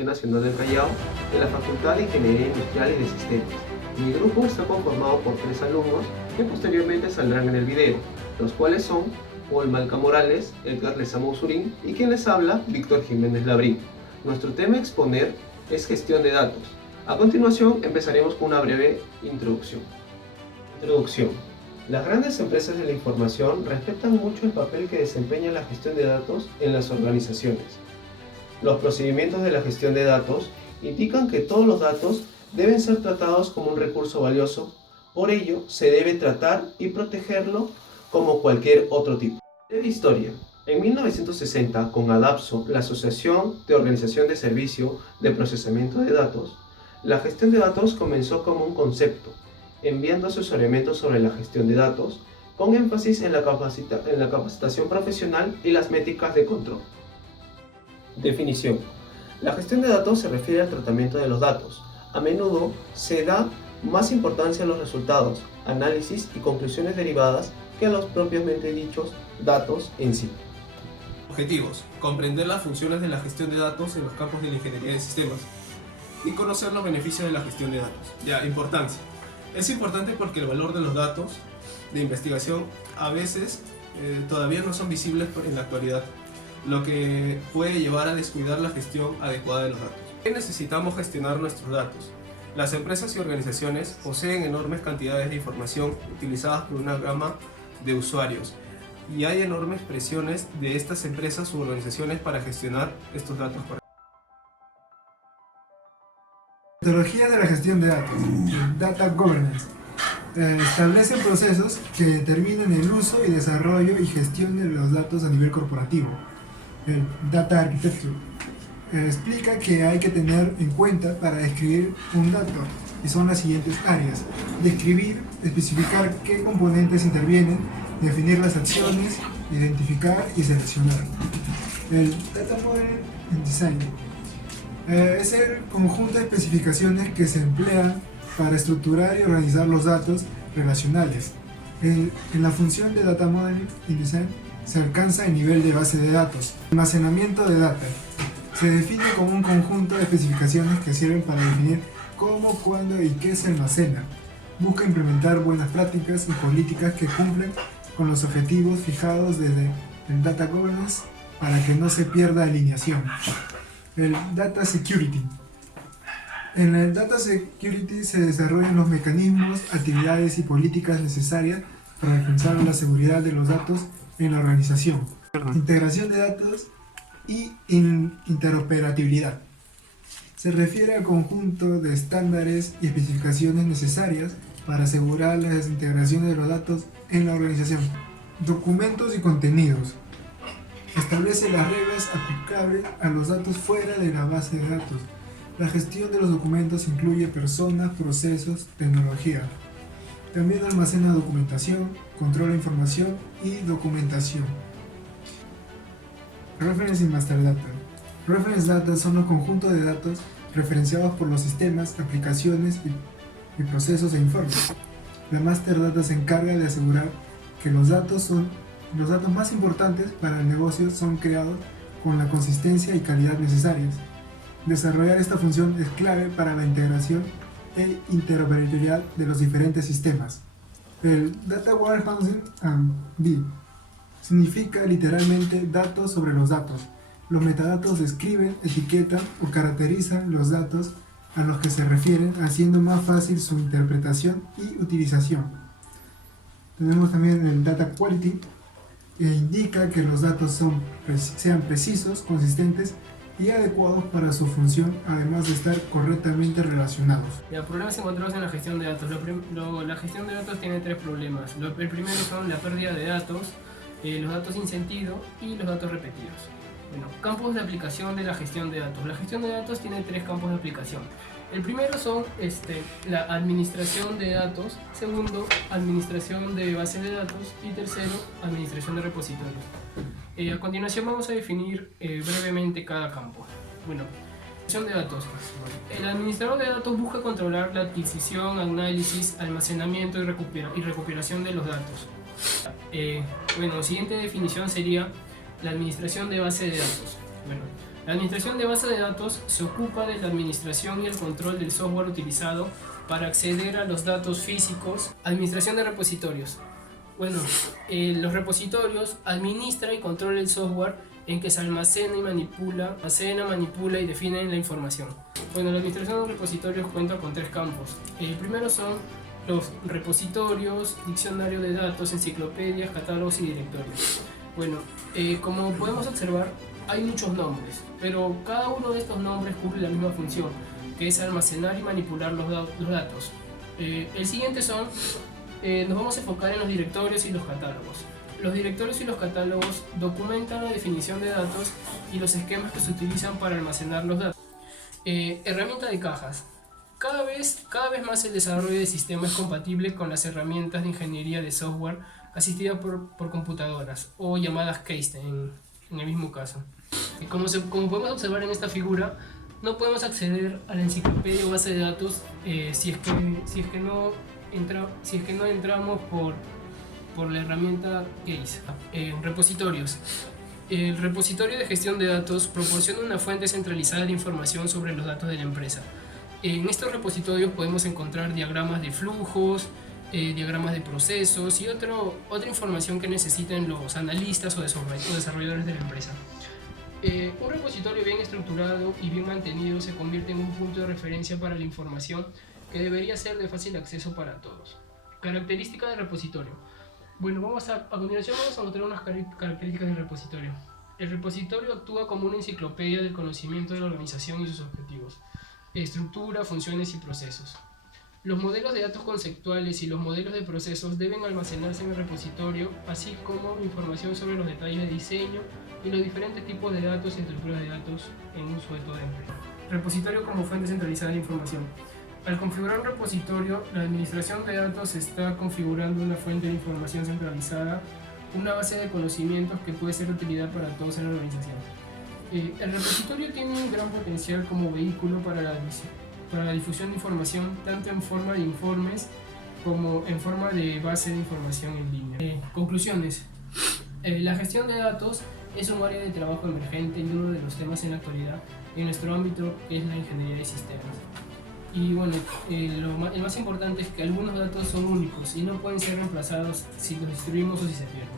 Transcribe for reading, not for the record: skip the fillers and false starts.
Universidad Nacional del Callao, de la Facultad de Ingeniería Industrial y de Sistemas. Mi grupo está conformado por 3 alumnos que posteriormente saldrán en el video, los cuales son Paul Malca Morales, Edgar Lezama Usurín y quien les habla, Víctor Jiménez Labrín. Nuestro tema a exponer es gestión de datos. A continuación empezaremos con una breve introducción. Las grandes empresas de la información respetan mucho el papel que desempeña la gestión de datos en las organizaciones. Los procedimientos de la gestión de datos indican que todos los datos deben ser tratados como un recurso valioso, por ello se debe tratar y protegerlo como cualquier otro tipo. Breve historia. En 1960, con ADAPSO, la Asociación de Organización de Servicio de Procesamiento de Datos, la gestión de datos comenzó como un concepto, enviando asesoramientos sobre la gestión de datos, con énfasis en la capacitación profesional y las métricas de control. Definición. La gestión de datos se refiere al tratamiento de los datos. A menudo se da más importancia a los resultados, análisis y conclusiones derivadas que a los propiamente dichos datos en sí. Objetivos: comprender las funciones de la gestión de datos en los campos de la ingeniería de sistemas y conocer los beneficios de la gestión de datos. Importancia. Es importante porque el valor de los datos de investigación a veces todavía no son visibles en la actualidad, lo que puede llevar a descuidar la gestión adecuada de los datos. ¿Qué necesitamos gestionar nuestros datos? Las empresas y organizaciones poseen enormes cantidades de información utilizadas por una gama de usuarios y hay enormes presiones de estas empresas u organizaciones para gestionar estos datos correctamente. Metodología de la gestión de datos, Data Governance, establece procesos que determinan el uso y desarrollo y gestión de los datos a nivel corporativo. El Data Architecture explica que hay que tener en cuenta para describir un dato, y son las siguientes áreas: describir, especificar qué componentes intervienen, definir las acciones, identificar y seleccionar. El Data Model Design es el conjunto de especificaciones que se emplean para estructurar y organizar los datos relacionales. En la función de Data Model Design se alcanza el nivel de base de datos. Almacenamiento de data se define como un conjunto de especificaciones que sirven para definir cómo, cuándo y qué se almacena. Busca implementar buenas prácticas y políticas que cumplen con los objetivos fijados desde el Data Governance para que no se pierda alineación. El Data Security. En el Data Security se desarrollan los mecanismos, actividades y políticas necesarias para alcanzar la seguridad de los datos en la organización. Integración de datos y interoperabilidad. Se refiere al conjunto de estándares y especificaciones necesarias para asegurar la integración de los datos en la organización. Documentos y contenidos. Establece las reglas aplicables a los datos fuera de la base de datos. La gestión de los documentos incluye personas, procesos, tecnología. También almacena documentación, controla información y documentación. Reference y Master Data. Reference Data son los conjuntos de datos referenciados por los sistemas, aplicaciones y procesos de informe. La Master Data se encarga de asegurar que los datos más importantes para el negocio son creados con la consistencia y calidad necesarias. Desarrollar esta función es clave para la integración e interoperabilidad de los diferentes sistemas. El Data Warehousing and Build significa literalmente datos sobre los datos. Los metadatos describen, etiquetan o caracterizan los datos a los que se refieren, haciendo más fácil su interpretación y utilización. Tenemos también el Data Quality, que indica que los datos sean precisos, consistentes y adecuados para su función, además de estar correctamente relacionados. Problemas encontrados en la gestión de datos. La gestión de datos tiene 3 problemas. El primero son la pérdida de datos, los datos sin sentido y los datos repetidos. Campos de aplicación de la gestión de datos. La gestión de datos tiene 3 campos de aplicación. El primero son la administración de datos, segundo, administración de bases de datos y tercero, administración de repositorios. A continuación vamos a definir brevemente cada campo. Administración de datos. El administrador de datos busca controlar la adquisición, análisis, almacenamiento y recuperación de los datos. Siguiente definición sería la administración de base de datos. La administración de bases de datos se ocupa de la administración y el control del software utilizado para acceder a los datos físicos. Administración de repositorios. Bueno, los repositorios administra y controla el software en que se almacena, manipula y define la información. Bueno, la administración de repositorios cuenta con 3 campos. El primero son los repositorios, diccionario de datos, enciclopedias, catálogos y directorios. Bueno, como podemos observar, hay muchos nombres, pero cada uno de estos nombres cubre la misma función, que es almacenar y manipular los datos. El siguiente nos vamos a enfocar en los directorios y los catálogos. Los directorios y los catálogos documentan la definición de datos y los esquemas que se utilizan para almacenar los datos. Herramienta de cajas. Cada vez más el desarrollo de sistemas es compatible con las herramientas de ingeniería de software asistidas por computadoras o llamadas Keystone en el mismo caso. Como podemos observar en esta figura, no podemos acceder a la enciclopedia o base de datos si es que no entramos por la herramienta Case. Repositorios. El repositorio de gestión de datos proporciona una fuente centralizada de información sobre los datos de la empresa. En estos repositorios podemos encontrar diagramas de flujos, diagramas de procesos y otra información que necesiten los analistas o desarrolladores de la empresa. Un repositorio bien estructurado y bien mantenido se convierte en un punto de referencia para la información que debería ser de fácil acceso para todos. Características de repositorio. Bueno, a continuación vamos a mostrar unas características del repositorio. El repositorio actúa como una enciclopedia del conocimiento de la organización y sus objetivos, estructura, funciones y procesos. Los modelos de datos conceptuales y los modelos de procesos deben almacenarse en el repositorio, así como información sobre los detalles de diseño y los diferentes tipos de datos y estructuras de datos en uso de toda empresa. Repositorio como fuente centralizada de información. Al configurar un repositorio, la administración de datos está configurando una fuente de información centralizada, una base de conocimientos que puede ser de utilidad para todos en la organización. El repositorio tiene un gran potencial como vehículo para la difusión de información, tanto en forma de informes como en forma de base de información en línea. Conclusiones. La gestión de datos es un área de trabajo emergente y uno de los temas en la actualidad en nuestro ámbito, que es la ingeniería de sistemas. Y bueno, el más importante es que algunos datos son únicos y no pueden ser reemplazados si los destruimos o si se pierden.